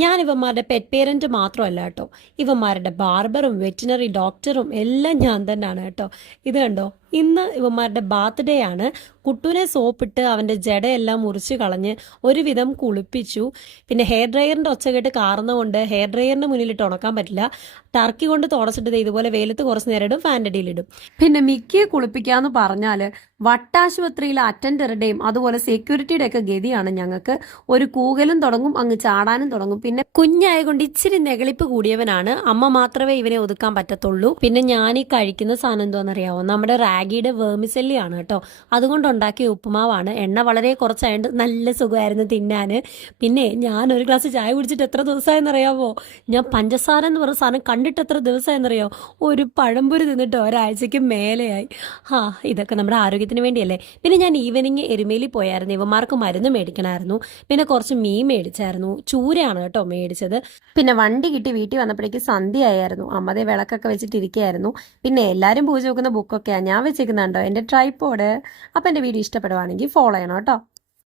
ഞാൻ ഇവന്മാരുടെ pet parent മാത്രമല്ല കേട്ടോ, ഇവന്മാരുടെ ബാർബറും വെറ്റിനറി ഡോക്ടറും എല്ലാം ഞാൻ തന്നെയാണ് കേട്ടോ. ഇത് കണ്ടോ, ഇന്ന് ഇവന്മാരുടെ ബർത്ത്ഡേ ആണ്. കുട്ടൂനെ സോപ്പിട്ട് അവൻ്റെ ജടയെല്ലാം മുറിച്ച് കളഞ്ഞ് ഒരുവിധം കുളിപ്പിച്ചു. പിന്നെ ഹെയർ ഡ്രയറിൻ്റെ ഒച്ച കേട്ട് കാർന്നുകൊണ്ട് ഹെയർ ഡ്രയറിൻ്റെ മുന്നിലിട്ട് ഉണക്കാൻ പറ്റില്ല, ടർക്കി കൊണ്ട് തുടച്ചിട്ട് ഇതുപോലെ വെയിലത്ത് കുറച്ച് നേരം ഇടും, ഫാൻ്റെ അടിയിലിടും. പിന്നെ മിക്കിയെ കുളിപ്പിക്കാന്ന് പറഞ്ഞാൽ വട്ടാശുപത്രിയിലെ അറ്റൻഡറുടെയും അതുപോലെ സെക്യൂരിറ്റിയുടെ ഒക്കെ ഗതിയാണ് ഞങ്ങൾക്ക്. ഒരു കൂകലും തുടങ്ങും, അങ്ങ് ചാടാനും തുടങ്ങും. പിന്നെ കുഞ്ഞായകൊണ്ട് ഇച്ചിരി നെകളിപ്പ് കൂടിയവനാണ്, അമ്മ മാത്രമേ ഇവനെ ഒതുക്കാൻ പറ്റത്തുള്ളൂ. പിന്നെ ഞാൻ ഈ കഴിക്കുന്ന സാധനം എന്താണെന്നറിയാവോ, നമ്മുടെ റാഗിയുടെ വേർമിസെല്ലി ആണ് കേട്ടോ. അതുകൊണ്ട് ഉണ്ടാക്കിയ ഉപ്പുമാവാണ്. എണ്ണ വളരെ കുറച്ചായതുകൊണ്ട് നല്ല സുഖമായിരുന്നു തിന്നാൻ. പിന്നെ ഞാൻ ഒരു ഗ്ലാസ് ചായ കുടിച്ചിട്ട് എത്ര ദിവസമായെന്നറിയാവോ, ഞാൻ പഞ്ചസാര എന്ന് പറഞ്ഞ സാധനം കണ്ടിട്ട് എത്ര ദിവസമായെന്നറിയോ, ഒരു പഴംപൊരി തിന്നിട്ട് ഒരാഴ്ചയ്ക്ക് മേലെയായി. ഇതൊക്കെ നമ്മുടെ ആരോഗ്യത്തിന് വേണ്ടിയല്ലേ. പിന്നെ ഞാൻ ഈവനിങ് എരുമേലി പോയായിരുന്നു, ഇവന്മാർക്ക് മരുന്ന് മേടിക്കണമായിരുന്നു. പിന്നെ കുറച്ച് മീൻ മേടിച്ചായിരുന്നു, ചൂരയാണ് കേട്ടോ മേടിച്ചത്. പിന്നെ വണ്ടി കിട്ടി വീട്ടിൽ വന്നപ്പോഴേക്ക് സന്ധ്യയായിരുന്നു. അമ്മതേ വിളക്കൊക്കെ വെച്ചിട്ടിരിക്കുകയായിരുന്നു. പിന്നെ എല്ലാവരും പൂജ വെക്കുന്ന ബുക്കൊക്കെയാണ് ഞാൻ വെച്ചിരിക്കുന്നുണ്ടോ, എൻ്റെ ട്രൈപ്പോഡ്. അപ്പം എൻ്റെ വീഡിയോ ഇഷ്ടപ്പെടുവാണെങ്കിൽ ഫോളോ ചെയ്യണം കേട്ടോ.